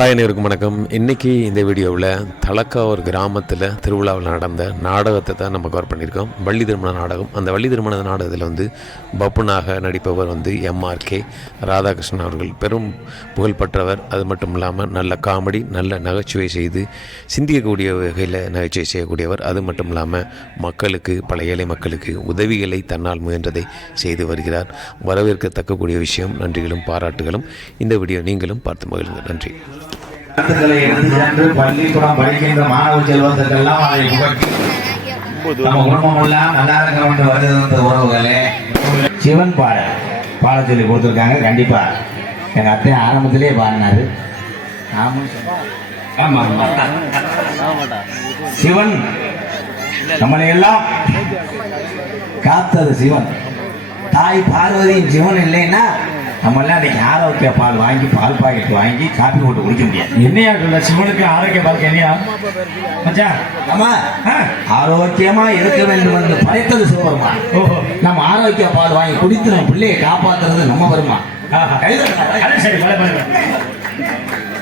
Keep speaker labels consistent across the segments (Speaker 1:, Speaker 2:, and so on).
Speaker 1: Hi அனைவருக்கும் வணக்கம். இன்றைக்கி இந்த வீடியோவில் தலக்கா ஒரு கிராமத்தில் திருவிழாவில் நடந்த நாடகத்தை தான் நம்ம கவர் பண்ணியிருக்கோம். வள்ளி திருமண நாடகம். அந்த வள்ளி திருமண நாடகத்தில் வந்து பப்புனாக நடிப்பவர் வந்து எம்ஆர்கே ராதாகிருஷ்ணன் அவர்கள். பெரும் புகழ்பெற்றவர் அது மட்டும் இல்லாமல் நல்ல காமெடி நல்ல நகைச்சுவை செய்து சிந்திக்கக்கூடிய வகையில் நகைச்சுவை செய்யக்கூடியவர். அது மட்டும் இல்லாமல் மக்களுக்கு பல ஏழை மக்களுக்கு உதவிகளை தன்னால் முயன்றதை செய்து வருகிறார். வரவேற்கத்தக்கக்கூடிய விஷயம். நன்றிகளும் பாராட்டுகளும். இந்த வீடியோ நீங்களும் பார்த்து மகிழுங்கள். நன்றி.
Speaker 2: கருத்துக்களை எடுத்து சென்று பள்ளிக்கூடம் படிக்கின்ற மாணவ செல்வத்துக்கெல்லாம் அதை புகட்டி. நம்ம குடும்பம் எல்லாம் நல்லா இருக்க வேண்டும் வருகின்ற உறவுகளே. சிவன் பாட பாட சொல்லி கொடுத்துருக்காங்க. கண்டிப்பா எங்க அத்தை ஆரம்பத்திலேயே பாடினாரு. ஆமா ஆமா ஆமா. சிவன். நம்மளை எல்லாம் காத்தது சிவன். தாய் பார்வதியின் சிவன் இல்லைன்னா நம்ம எல்லாம் இன்னைக்கு ஆரோக்கிய பால் வாங்கி பால் பாக்கெட் வாங்கி காப்பி போட்டு குடிக்க முடியாது?
Speaker 3: என்னையா சொல்ல சிவனுக்கு ஆரோக்கிய பால்க்கு என்னையா? மச்சான்
Speaker 2: ஆமா ஆரோக்கியமா இருக்க வேண்டும் என்று படைத்தது சிவபெருமா. நம்ம ஆரோக்கிய பால் வாங்கி குடித்து நம்ம பிள்ளையை காப்பாத்துறது நம்ம வருமா
Speaker 3: பல பல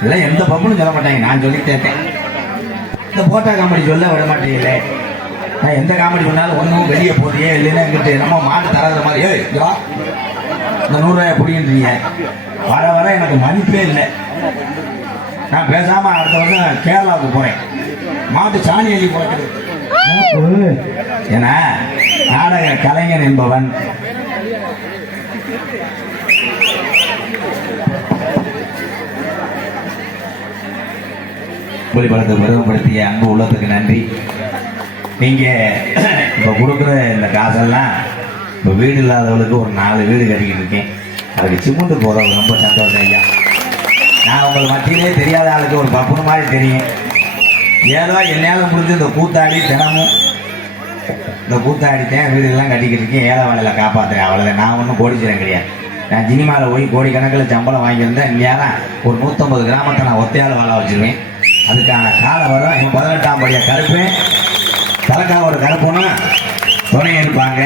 Speaker 2: இல்லை எந்த பப்புன்னு சொல்ல மாட்டாங்க. நான் சொல்லி கேட்டேன். இந்த போட்டா காமெடி சொல்ல விட மாட்டீங்களே. நான் எந்த காமெடி சொன்னாலும் ஒன்றும் வெளியே போறியே இல்லைன்னா எங்கிட்ட நம்ம மாட்டு தராத மாதிரி ஏய். இந்த நூறுரூவாயை பிடிக்கின்றீங்க வர வர எனக்கு மதிப்பே இல்லை. நான் பேசாம அடுத்த வருஷம் கேரளாவுக்கு போறேன். மாட்டு சாணி அள்ளி போகிறது ஏன்னா நாடக கலைஞன் என்பவன். ஒளிபரத்தை பெருமைப்படுத்திய அன்பு உள்ளத்துக்கு நன்றி. நீங்க இப்ப கொடுக்குற இந்த காசெல்லாம் இப்போ வீடு இல்லாதவளுக்கு ஒரு நாலு வீடு கட்டிக்கிட்டு இருக்கேன். அதுக்கு சிமெண்ட் போதும் ரொம்ப சந்தோஷம் ஐயா. நான் உங்கள் மத்தியிலே தெரியாத ஆளுக்கு ஒரு பப்புனு மாதிரி தெரியும். ஏதோ என்னால் முடிஞ்சு இந்த கூத்தாடி தினமும் இந்த கூத்தாடித்தேன் வீடுகள்லாம் கட்டிக்கிட்டு இருக்கேன். ஏழை வேலையில் காப்பாற்றுறேன் அவ்வளோதான் நான் ஒன்றும் கோடிச்சிடம் கிடையாது. நான் சினிமாவில் போய் கோடிக்கணக்கில் சம்பளம் வாங்கியிருந்தேன் இங்கேயாரா ஒரு நூற்றம்பது கிராமத்தை நான் ஒத்தையால் வாழ வச்சுருவேன். அதுக்கான கால வரும். இப்போ பதினெட்டாம் படியாக கருப்பேன். பழக்காவோட கருப்புன்னா துணை இருப்பாங்க.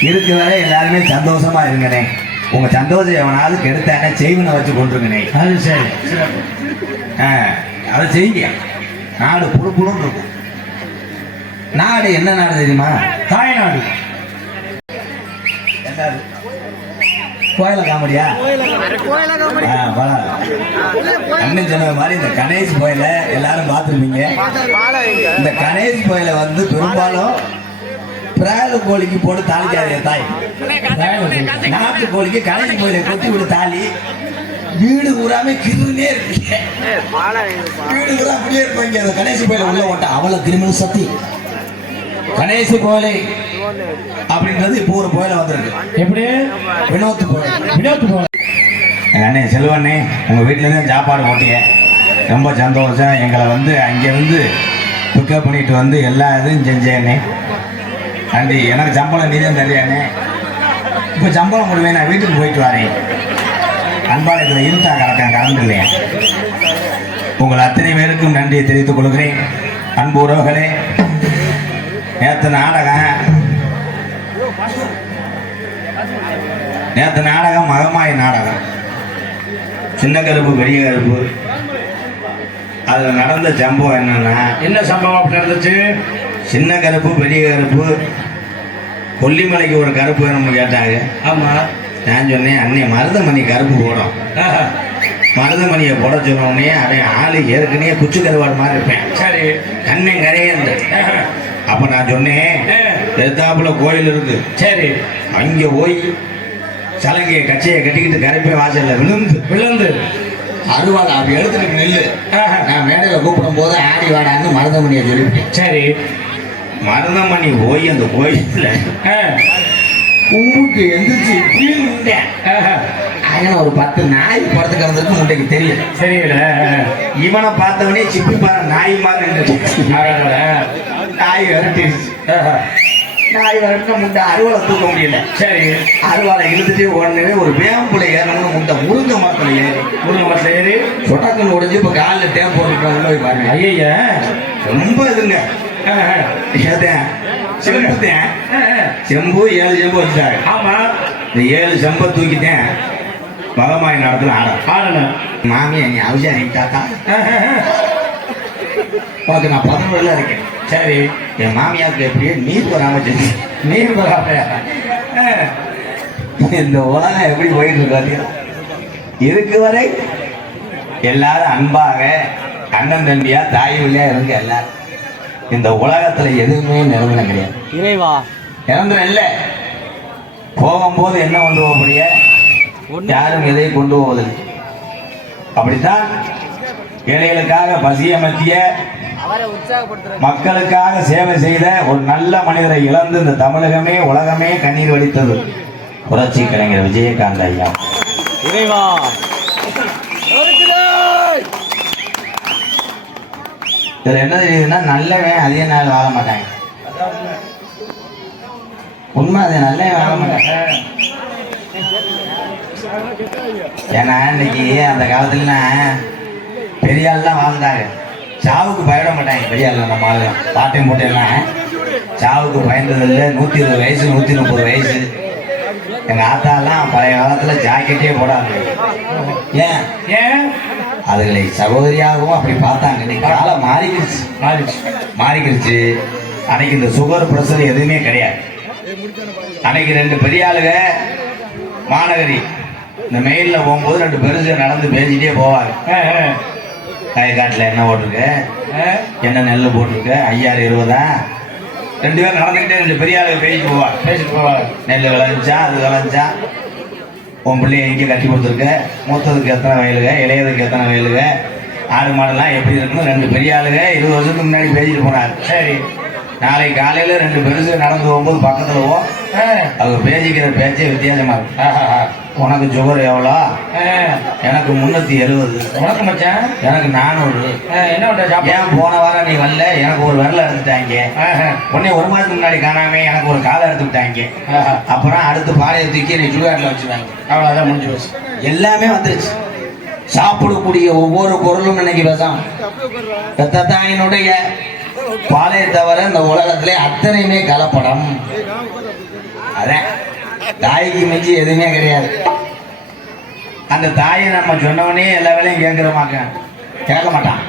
Speaker 2: இருக்கு வரை எல்லாருமே சந்தோஷமா இருங்கனே. உங்க சந்தோஷம் எவனாவது கெடுத்தானே செய்வனை வச்சு கொண்டிருங்கனே
Speaker 3: அது சரி.
Speaker 2: அதை செய்யுங்க நாடு புழு புழுன்னு இருக்கும். நாடு என்ன நாடு தெரியுமா?
Speaker 3: தாய்நாடு.
Speaker 2: என்னது? கோயில காமெடியா. அண்ணன் சொன்ன மாதிரி இந்த கணேஷ் கோயில எல்லாரும் பார்த்துருப்பீங்க. இந்த கணேஷ் கோயில வந்து பெரும்பாலும் பிராயல கோழிக்கு போட்டு தாளிக்காதே தாய். நாட்டு கோழிக்கு கணேஷ் கோயிலை கொத்தி விடு தாலி. வீடு பூராமே கிருனே இருக்கு. வீடு பூரா அப்படியே இருப்பாங்க அந்த கணேஷ் கோயில உள்ள ஓட்ட. அவ்வளவு கிருமினல் சக்தி கணேஷ் கோயிலை அப்படின்றது இப்போ ஒரு கோயில வந்திருக்கு.
Speaker 3: எப்படி?
Speaker 2: வினோத் கோயில்
Speaker 3: வினோத்து போல
Speaker 2: அண்ணே செல்வண்ணே உங்கள் வீட்டிலேருந்து சாப்பாடு போட்டீங்க ரொம்ப சந்தோஷம். எங்களை வந்து அங்கேருந்து பிக்கப் பண்ணிட்டு வந்து எல்லா இதுவும் செஞ்சேண்ணே நன்றி எனக்கு சம்பளம் நீ தான் தரியாண்ணே இப்போ சம்பளம் முடிவேன் நான் வீட்டுக்கு போயிட்டு வரேன். அன்பாளையத்தில் இருட்டா கிடக்கேன் கரண்ட் இல்லையா? உங்கள் அத்தனை பேருக்கும் நன்றியை தெரிவித்துக் கொள்கிறேன். அன்பு உறவுகளே நேற்று நாடகம் நேற்று நாடகம் மகமாய் நாடகம். சின்ன கருப்பு பெரிய கருப்பு. அதில் நடந்த சம்பவம் என்னன்னா
Speaker 3: என்ன சம்பவம் நடந்துச்சு?
Speaker 2: சின்ன கருப்பு பெரிய கருப்பு கொல்லிமலைக்கு ஒரு கருப்பு வேணும்னு கேட்டாங்க.
Speaker 3: ஆமா
Speaker 2: நான் சொன்னேன் அண்ணே மருதமணி கருப்பு போடும். மருதமணியை போட சொன்னோடனே அவன் ஆளு ஏற்கனவே குச்சி கருவாடு மாதிரி இருப்பேன்.
Speaker 3: சரி.
Speaker 2: கண்ணன் கரையன். அப்போ நான் சொன்னேன்
Speaker 3: ஆ.
Speaker 2: எத்தாப்புல கோயில் இருக்கு.
Speaker 3: சரி.
Speaker 2: அங்கே போய் சலங்கையை கச்சையை கட்டிக்கிட்டு கரைப்பே வாசல்ல விழுந்து
Speaker 3: விழுந்து.
Speaker 2: அருவாள் அப்படி எடுத்துட்டு நில்லு. நான் மேடையில் கூப்பிடும் போது ஆடி வாடான்னு மருதமணியை சொல்லிவிட்டேன்.
Speaker 3: சரி.
Speaker 2: மருதமணி போய் அந்த கோயிலில். கும்பிட்டு எந்திரிச்சு இப்படி நின்றேன்.
Speaker 3: ஆஹா.
Speaker 2: அவன் ஒரு பத்து நாய் படத்து கிடந்திருக்கு முட்டைக்கு தெரியல.
Speaker 3: தெரியல.
Speaker 2: இவனை பார்த்தவனே சிப்பி பாரு நாய் மாதிரி. நாய் விரட்டிடுச்சு. நாய் விரட்டின முட்டை அருவாளை தூக்க முடியல.
Speaker 3: சரி.
Speaker 2: அருவாளை இழுத்துட்டு உடனே ஒரு வேம்புல ஏறணும்னு முட்டை முருங்கை மரத்துல ஏறி.
Speaker 3: முருங்க மரத்துல ஏறி?
Speaker 2: சொட்டாக்கல் உடைஞ்சு இப்ப காலில் டேப் போட்டு உள்ள போய் பாருங்க.
Speaker 3: ஐயா
Speaker 2: ரொம்ப இதுங்க. செம்புத்தேன்
Speaker 3: ஆமா
Speaker 2: செம்பு ஏழு செம்பு வச்சுட்டாங்க இந்த ஏழு செம்பை தூக்கிட்டேன் மகமாய் நடத்துல ஆட
Speaker 3: ஆடணும்
Speaker 2: மாமியா நீ அவசியம் உனக்கு நான் பதினொருல இருக்கேன்.
Speaker 3: சரி
Speaker 2: என் மாமியாவுக்கு எப்படியே நீர் வராம செஞ்சு.
Speaker 3: நீர் வராம
Speaker 2: இந்த உலகம் எப்படி போயிட்டு? இருக்கு வரை எல்லாரும் அன்பாக அண்ணன் தம்பியா தாய் வழியா இருங்க எல்லாரும். இந்த உலகத்துல எதுவுமே நிரந்தரம் கிடையாது.
Speaker 3: இறைவா.
Speaker 2: நிரந்தரம் இல்லை. போகும்போது என்ன கொண்டு போகக்கூடிய? யாரும் எதையும் கொண்டு போவதில்லை. அப்படித்தான் ஏழைகளுக்காக பசியமர்த்திய மக்களுக்காக சேவை செய்த ஒரு நல்ல மனிதரை இழந்து இந்த தமிழகமே உலகமே கண்ணீர் வடித்தது. புரட்சி கலைஞர் விஜயகாந்த் ஐயா.
Speaker 3: இறைவா.
Speaker 2: இதில் என்ன தெரியுதுன்னா நல்லவன் அதிக நாள் வாழ மாட்டாங்க. உண்மை அது நல்ல வாழ மாட்டாங்க. ஏன்னா இன்னைக்கு அந்த காலத்துலலாம் பெரிய ஆள்லாம் வாழ்ந்தாங்க. சாவுக்கு பயப்பட மாட்டாங்க பெரிய ஆள் நம்ம ஆளு. பாட்டையும் போட்டெல்லாம் சாவுக்கு பயந்ததில்லை நூற்றி இருபது வயசு நூற்றி முப்பது வயசு. எங்கள் ஆத்தாலாம் பழைய காலத்தில் ஜாக்கெட்டே போடாது ஏன்?
Speaker 3: ஏன்?
Speaker 2: அதுகளை சகோதரியாகவும் அப்படி பார்த்தாங்க. இன்னைக்கு காலம் மாறிக்கிடுச்சு.
Speaker 3: மாறிச்சு
Speaker 2: மாறிக்கிடுச்சு. அன்னைக்கு இந்த சுகர் பிரஷர் எதுவுமே கிடையாது. அன்னைக்கு ரெண்டு பெரிய ஆளுங்க மாநகரி இந்த மெயில்ல போகும்போது ரெண்டு பெருசு நடந்து பேசிட்டே போவாங்க. வயக்காட்டில் என்ன போட்டிருக்கு. என்ன நெல் போட்டிருக்கு. ஐயாயிரம் இருபதா? ரெண்டு பேரும் நடந்துக்கிட்டே ரெண்டு பெரிய ஆளுங்க பேசிட்டு போவாங்க.
Speaker 3: பேசிட்டு போவாங்க.
Speaker 2: நெல் விளைஞ்சா அது விளைஞ்சா. உன் பிள்ளைய எங்கே கட்டி கொடுத்துருக்க. மூத்ததுக்கு எத்தனை வயலுங்க இளையதுக்கு எத்தனை வயலுங்க ஆடு மாடெல்லாம் எப்படி இருக்குன்னு ரெண்டு பெரிய ஆளுங்க இருபது வருஷத்துக்கு முன்னாடி பேசிட்டு போனார்.
Speaker 3: சரி.
Speaker 2: நாளைக்கு காலையில ரெண்டு பெருசு நடந்து போகும்போது பக்கத்துல போ. அவங்க பேசிக்கிற பேச்சே வித்தியாசமா இருக்கு. உனக்கு சுகர் எவ்வளோ? எனக்கு முன்னூத்தி எழுபது
Speaker 3: உனக்கு மச்சான்?
Speaker 2: எனக்கு நானூறு.
Speaker 3: என்ன பண்ற
Speaker 2: ஏன் போன வாரம் நீ வரல? எனக்கு ஒரு விரல எடுத்துட்டாங்க உடனே ஒரு மாதத்துக்கு முன்னாடி காணாம எனக்கு ஒரு காலை எடுத்துக்கிட்டாங்க. அப்புறம் அடுத்து பாளைய தூக்கி நீ சுடுகாட்டில் வச்சுருவாங்க
Speaker 3: அவ்வளவுதான் முடிஞ்சு போச்சு.
Speaker 2: எல்லாமே வந்துருச்சு. சாப்பிடக்கூடிய ஒவ்வொரு பொருளும் இன்னைக்கு விஷம் பெத்த தாயினுடைய பாலை தவிர இந்த உலகத்திலே அத்தனையுமே கலப்படம். அதான் தாய்க்கு மிஞ்சி எதுவுமே கிடையாது. அந்த தாயை நம்ம சொன்னவனே எல்லா வேலையும் கேட்கிறோமாக்க கேட்க மாட்டான்.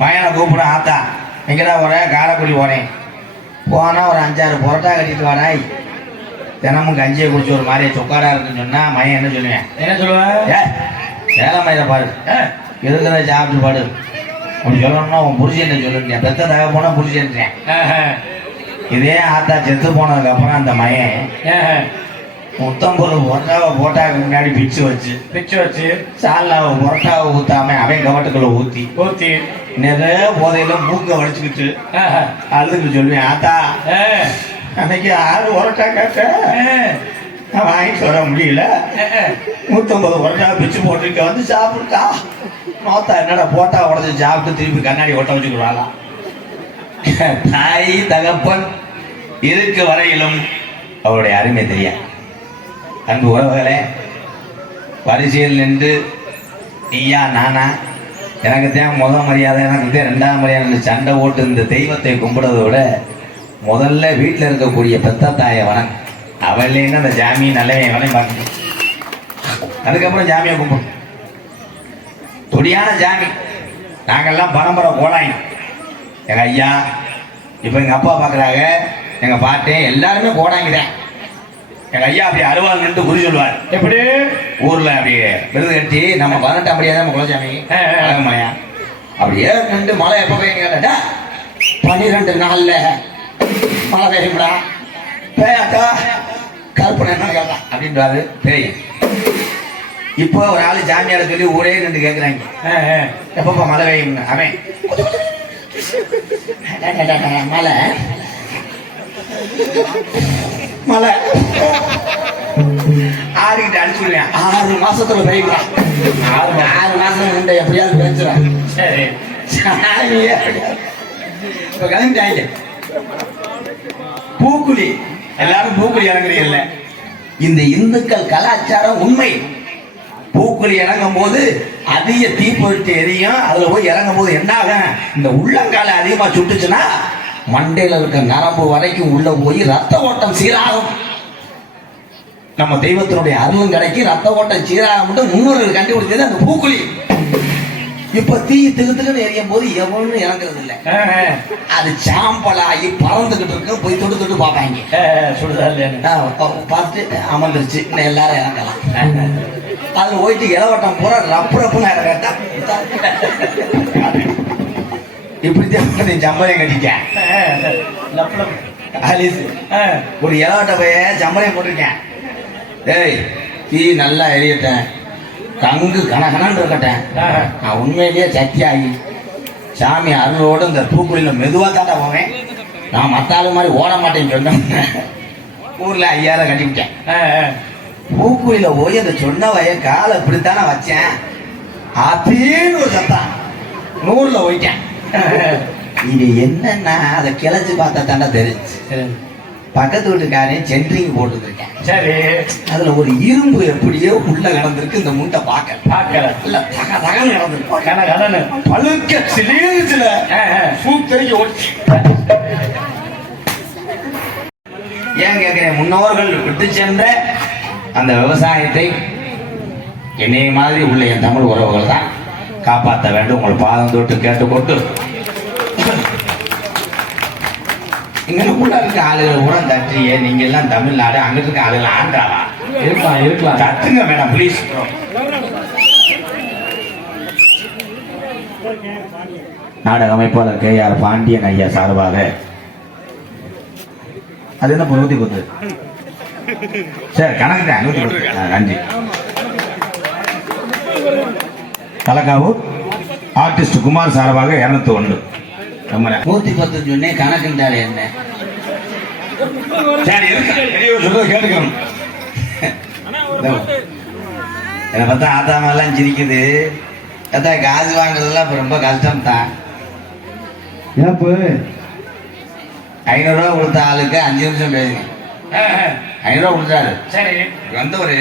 Speaker 2: பையனை கூப்பிட ஆத்தா எங்கடா போறேன் காரைக்குடி போறேன். போனா ஒரு அஞ்சாறு புரோட்டா கட்டிட்டு வராய் தினமும் கஞ்சியை குடிச்சு ஒரு மாதிரி சொக்காரா இருக்குன்னு சொன்னா மையன் என்ன சொல்லுவேன்?
Speaker 3: என்ன சொல்லுவ?
Speaker 2: ஏ வேலை மயில பாரு. இருக்கிறத சாப்பிட்டு பாடு. அப்படி சொல்லணும்னா உன் புருஷன் சொல்லுங்க பெத்த தக போனா புருஷன்றேன் இதே ஆத்தா செத்து போனதுக்கு அப்புறம் அந்த மயன் முத்தம்பொரு புரோட்டாவை போட்டாக்கு முன்னாடி பிச்சு வச்சு
Speaker 3: பிச்சு வச்சு
Speaker 2: சாலாவை புரோட்டாவை ஊத்தாம அவன் கவட்டுக்குள்ள ஊத்தி
Speaker 3: ஊத்தி.
Speaker 2: நிறைய போதையில மூக்க வடிச்சுக்கிட்டு அழுதுட்டு சொல்லுவேன் ஆத்தா. அன்னைக்கு ஆறு புரோட்டா கேட்டேன் நான் வாங்கிட்டு வர முடியல. நூத்தம்பது புரோட்டா பிச்சு போட்டு இங்க வந்து சாப்பிட்டா நோத்தா என்னடா போட்டா உடச்சு சாப்பிட்டு திருப்பி கண்ணாடி ஒட்ட வச்சுக்கிறாளாம் தாய் தகப்பன் இருக்க வரையிலும் அவருடைய அருமை தெரியாது அன்பு உறவுகளே வரிசையில் நின்று நீயா நானா எனக்கு தான் முத மரியாதை எனக்கு தான் ரெண்டாம் மரியாதை சண்டை ஓட்டு இந்த தெய்வத்தை கும்பிடுறதை விட முதல்ல வீட்டில் இருக்கக்கூடிய பெத்த தாயை வணங்க அவள்லேருந்து அந்த ஜாமி நல்லவன் எவனையும் பார்க்கணும் அதுக்கப்புறம் ஜாமியை கும்பிடும் துடியான ஜாமி. நாங்கெல்லாம் பரம்பரை கோலாய். எங்க ஐயா இப்போ எங்க அப்பா பார்க்குறாங்க எங்க பாட்டேன் எல்லாருமே கோடாங்க தான் எங்க ஐயா அப்படி அருவாள் நின்று குறி சொல்லுவார்.
Speaker 3: எப்படி?
Speaker 2: ஊர்ல அப்படியே விருது கட்டி நம்ம பதினெட்டாம் படியா தான் குலசாமி. அழகமாயா அப்படியே நின்று மழை எப்போ பெய்யும் கேட்டா பன்னிரெண்டு நாள்ல மழை பெய்யும்டா. அப்படின்றாரு பேய். இப்போ ஒரு ஆளு ஜாமியார சொல்லி ஊரே நின்று கேட்குறாங்க எப்பப்பா மழை பெய்யும்னு? அவன். மழை. மழை. ஆடிக்கிட்டு அடிச்சுடுவேன் ஆறு மாசத்துல பெய்யுங்களா ஆறு மாசம் நின்று எப்படியாவது பெஞ்சிடும்
Speaker 3: சரி.
Speaker 2: இப்ப கிளம்பிட்டாங்க பூக்குழி. எல்லாரும் பூக்குழி இறங்குறீங்கல்ல. இந்த இந்துக்கள் கலாச்சாரம் உண்மை. பூக்குழி இறங்கும் போது அதிக தீப்பொருட்டு எரியும். அதுல போய் இறங்கும் போது என்ன ஆகும் இந்த உள்ளங்கால அதிகமா சுட்டுச்சுன்னா மண்டையில இருக்க நரம்பு வரைக்கும் உள்ள போய் ரத்த ஓட்டம் சீராகும். நம்ம தெய்வத்தினுடைய அருளும் கிடைக்கும். ரத்த ஓட்டம் சீராக மட்டும் முன்னோர்கள் கண்டுபிடிச்சது அந்த பூக்குழி. இப்ப தீ திகு திகுன்னு எரியும் போது எவனும் இறங்குறது இல்லை. அது சாம்பலாகி பறந்துகிட்டு இருக்கு போய் தொட்டு தொட்டு பார்ப்பாங்க.
Speaker 3: ஆ, சுடுதா இல்லையான்னு.
Speaker 2: ஆ, பா- பார்த்துட்டு அமர்ந்துருச்சு எல்லாரும் இறங்கலாம். அதுல போயிட்டு இளவட்டம் பூரா ரப்பு ரப்புன்னு இறங்கட்டா இப்படித்தான் நீ சம்பளம்
Speaker 3: ஆ,
Speaker 2: ஒரு இளவட்ட பைய சம்பளம் போட்டிருக்கேன். ஏய் தீ நல்லா எரியட்டேன். கங்கு கனகனன்னு இருக்கட்டேன். நான் உண்மையிலேயே சத்தியாகி சாமி அருளோடு இந்த பூக்குழியில மெதுவா தாண்டா போவேன். நான் மத்த ஆளு மாதிரி ஓட மாட்டேன்னு சொன்னேன். ஊர்ல ஐயாயிரம் கட்டிவிட்டேன். பூக்குழியில போய் அந்த சொன்ன வய காலை இப்படித்தானே வச்சேன். அப்படின்னு ஒரு சத்தம் நூறுல போயிட்டேன். இது என்னன்னா அதை கிளச்சு பார்த்தா தாண்டா தெரிஞ்சு. பக்கத்து வீட்டுக்காரன் சென்ட்ரிங் போட்டுருக்கேன்
Speaker 3: சரி.
Speaker 2: அதுல ஒரு இரும்பு எப்படியோ உள்ள கிடந்திருக்கு இந்த முண்டை பார்க்க
Speaker 3: பார்க்கல.
Speaker 2: இல்ல தக தகன்னு கிடந்திருக்கு. பழுக்க சிலிச்சுல. சூப் தெரிஞ்சு ஓடிச்சு ஏன் கேட்கிறேன் முன்னோர்கள் விட்டு சென்ற அந்த விவசாயத்தை என்னை மாதிரி உள்ள என் தமிழ் உறவுகள் தான் காப்பாற்ற வேண்டும். உங்கள் பாதம் தொட்டு கேட்டுக்கொண்டு இங்கனுக்குள்ள இருக்க ஆளுகள் உரம் தட்டியே நீங்க எல்லாம் தமிழ்நாடு அங்கிட்டு இருக்க ஆளுகள் ஆண்டாவா?
Speaker 3: இருக்கலாம் இருக்கலாம்.
Speaker 2: கத்துங்க மேடம் ப்ளீஸ் நாடக அமைப்பாளர் கே ஆர் பாண்டியன் ஐயா சார்பாக. அது என்ன நூத்தி பத்து? சரி கணக்கு தான் நூத்தி பத்து. நன்றி. கலக்காவூர் ஆர்டிஸ்ட் குமார் சார்பாக இருநூத்தி ஒன்று. ரொம்ப நூத்தி பத்து சொன்னேன் கணக்குன்றாலே என்ன? சரி கேட்டுக்கணும் என்னை பார்த்தா ஆத்தாமெல்லாம் சிரிக்குது. அத்தா காசு வாங்குறதெல்லாம் இப்ப ரொம்ப கஷ்டம் தான்.
Speaker 3: ஏப்பு
Speaker 2: ஐநூறுரூவா கொடுத்த ஆளுக்கு அஞ்சு நிமிஷம் பேசுங்க. ஐநூறுரூவா கொடுத்தாரு.
Speaker 3: சரி.
Speaker 2: வந்தவர்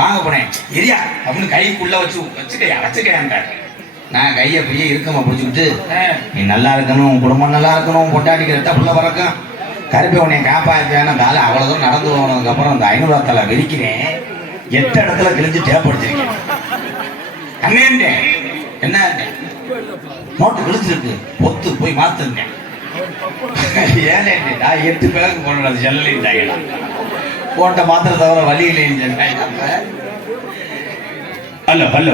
Speaker 2: வாங்க போனேன். எரியா அப்படின்னு கைக்குள்ள வச்சு வச்சுக்கையா வச்சுக்கையான்ட்டார் நான் கையை அப்படியே இருக்கமா பிடிச்சிக்கிட்டு. நீ நல்லா இருக்கணும் உன் குடும்பம் நல்லா இருக்கணும் உன் பொட்டாட்டிக்கு ரெட்ட புள்ள பிறக்கும் கருப்பை உன்னை காப்பாற்றியான தால அவ்வளோ தூரம் நடந்து போனதுக்கு அப்புறம் அந்த ஐநூறுவா தலை வெடிக்கிறேன். எட்டு இடத்துல கிழிஞ்சு தேவைப்படுத்திருக்கேன் அண்ணேன்டேன் என்ன நோட்டு கிழிச்சிருக்கு ஒத்து போய் மாத்துருந்தேன் ஏனே நான் எட்டு பேருக்கு போனது செல்லலிட்டாங்களா போட்ட மாத்திர தவிர வழி இல்லைன்னு அல்ல அல்ல.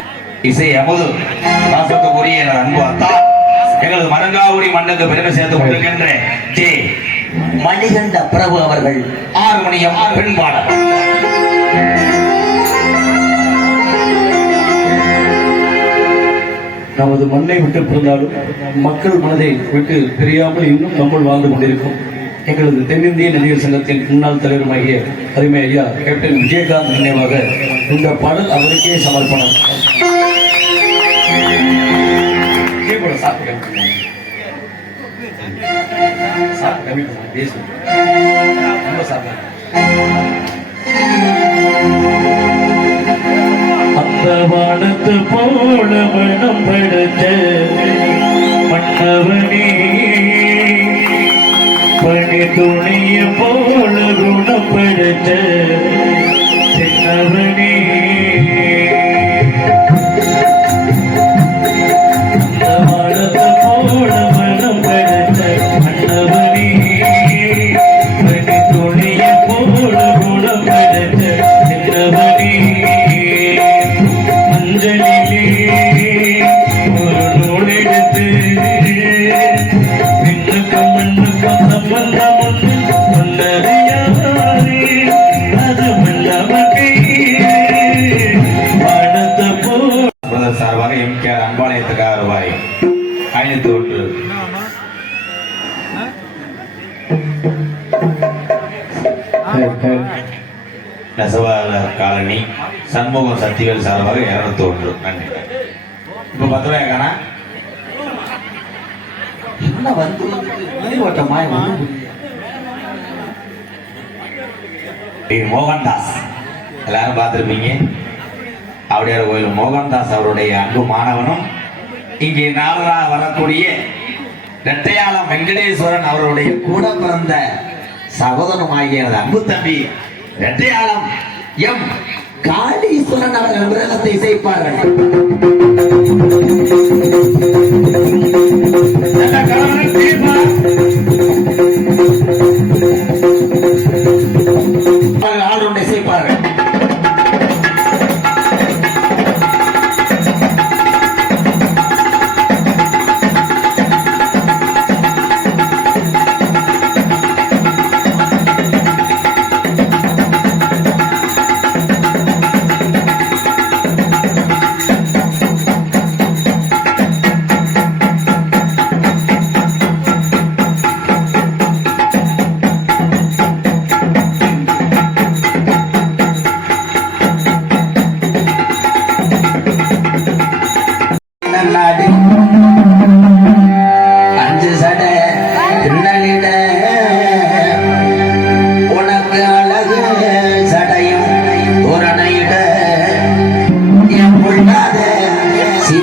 Speaker 2: இசை அமுது. பாசத்துக்குரிய அன்பு அத்தா. எங்களது மரங்காவுடி மண்ணுக்கு பெருமை சேர்த்துக் கொண்டிருக்கின்ற ஜே. மணிகண்ட பிரபு அவர்கள் ஆறு மணியம் பெண்பாளர்
Speaker 4: நமது மண்ணை விட்டு பிறந்தாலும் மக்கள் மனதை விட்டு பிரியாமல் இன்னும் நம்முள் வாழ்ந்து கொண்டிருக்கும். எங்களது தென்னிந்திய நடிகர் சங்கத்தின் முன்னாள் தலைவருமாகிய அருமை ஐயா கேப்டன் விஜயகாந்த் நினைவாக இந்த பாடல் அவருக்கே சமர்ப்பணம். கீபோர்டை சாப்பிட்டு கம்மி சாப்பிட்டு கம்மி பண்ணுங்க, பேசு. ரொம்ப சாப்பிடுங்க. அந்த வானத்து போல மனம் படுத்த மன்னவனே பணி துணிய போல குணப்படுத்த சின்னவனே
Speaker 2: ரூபாய் ஐநூத்தி ஒன்று நெசவாளர் காலனி சண்முகம் சக்திவேல் சார்பாக இருநூத்தி ஒன்று நன்றி. இப்ப பத்து ரூபாய் காணா என்ன வந்து? நீர்வட்டமாய் வந்து மோகன்தாஸ். எல்லாரும் பார்த்துருப்பீங்க. அவடையார் கோயில் மோகன்தாஸ் அவருடைய அன்பு மாணவனும் இங்கே நாளராக வரக்கூடிய ரெட்டையாளம் வெங்கடேஸ்வரன் அவருடைய கூட பிறந்த சகோதரம் ஆகிய அன்பு தம்பி ரெட்டையாளம் எம் காளீஸ்வரன் அவர்கள் மிருகத்தை இசைப்பார்கள்.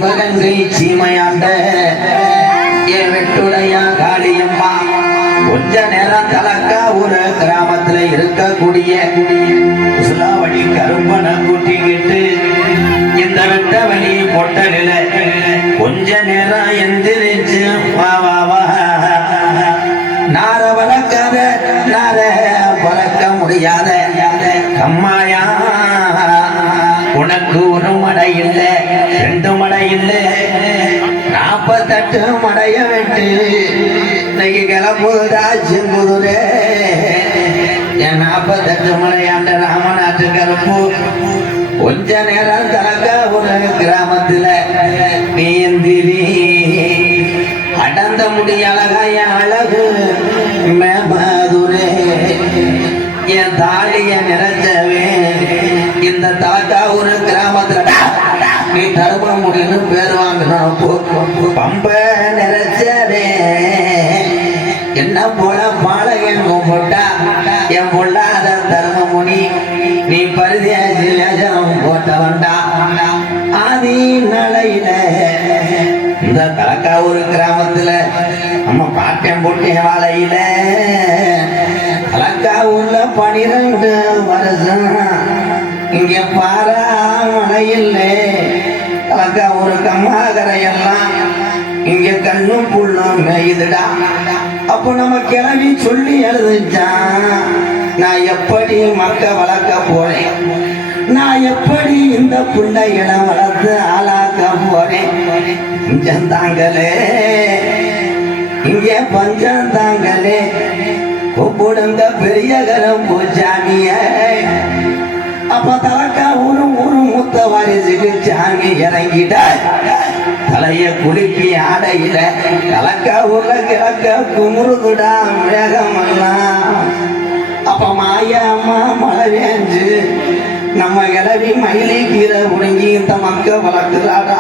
Speaker 2: சிவகங்கை சீமையாண்ட என் வெட்டுடையா காளியம்மா. கொஞ்ச நேரம் தலக்கா ஒரு கிராமத்துல இருக்கக்கூடிய உசுலாவடி கரும்பனை கூட்டிக்கிட்டு இந்த வெட்ட வழி பொட்டலில கொஞ்ச நேரம் எந்திரிச்சு வா வா வா. நார வளர்க்காத நார வளர்க்க முடியாத கம்மாயா. உனக்கு ஒரு மடை நாப்பத்தெட்டு மடைய விட்டு இன்னைக்கு கிளம்புதா செங்குதுரே என் நாப்பத்தெட்டு மலையாண்ட ராமநாட்டு கிளம்பு கொஞ்ச நேரம் தலக்க ஒரு கிராமத்துல நீந்திரி. அடந்த முடி அழகாய அழகு மேமதுரே. என் தாலிய நிறைஞ்சவே இந்த தாத்தா ஒரு கிராமத்துல நீ தரும முடின்னு பேர் வாங்கினா பம்ப என்ன போல பாலகன் போட்டா என் பொல்லாத தர்மமுனி நீ பரிதியாசி வேஷம் போட்டவன்டா ஆதி நலையில இந்த தலக்காவூர் கிராமத்துல நம்ம பாட்டம் போட்டேன் வாழையில தலக்காவூர்ல பனிரெண்டு வருஷம். இங்க பாரா மழையில்லை தலக்காவூர் கம்மாகரையெல்லாம் இங்க கண்ணும் புள்ளும் மேயுதுடா. அப்போ நம்ம கிளம்பி சொல்லி எழுதுச்சான் நான் எப்படி மக்க வளர்க்க போறேன்? நான் எப்படி இந்த பிள்ளைகளை வளர்த்து ஆளாக்க போறேன்? பஞ்சம் இங்கே பஞ்சந்தாங்களே கூப்பிடுங்க பெரிய கரம் பூஜாமிய அப்ப தலக்கா ஊரும் ஊரும் மூத்த வாரிசுக்கு சாமி இறங்கிட்டார் தலைய குலுக்கி ஆடையில கலக்கா உள்ள கிழக்க குமுறுதுடா மேகமெல்லாம் அப்ப மாயா அம்மா மழை வேஞ்சு நம்ம கிளவி மயிலை கீரை உணங்கி இந்த மக்க வளர்க்குறாடா